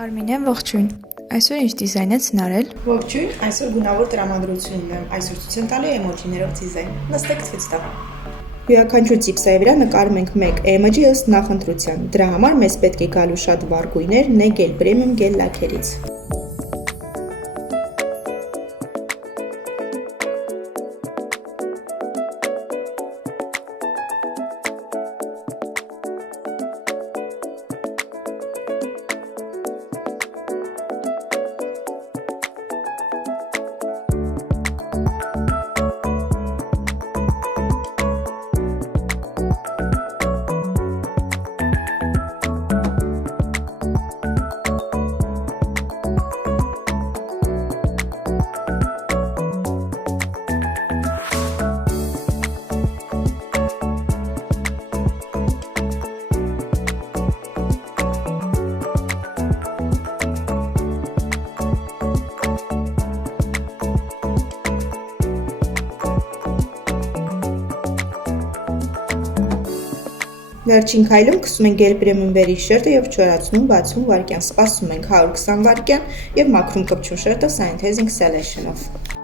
Արմինեն, ողջույն։ Այսօր ինչ դիզայն ես հնարել։ Ողջույն, այսօր գունավոր տրամադրություն ունեմ, այսօր ցույց եմ տալու էմոջիներով դիզայն։ Նստեք ցույց տամ։ Յուրաքանչյուր ծիպսայի վրա նկարում ենք մեկ էմոջի ըստ նախընտրության։ Դրա համար մեզ պետք է գալու շատ վառ գույներ, նեգել պրեմիում գել լաքերից։ Վերջին քայլում քսում ենք գել պրեմիում վերի շերտը եւ չորացնում 60 վայրկյան, սպասում ենք 120 վայրկյան եւ մաքրում կպչուն շերտը Sanitizing Solution-ով։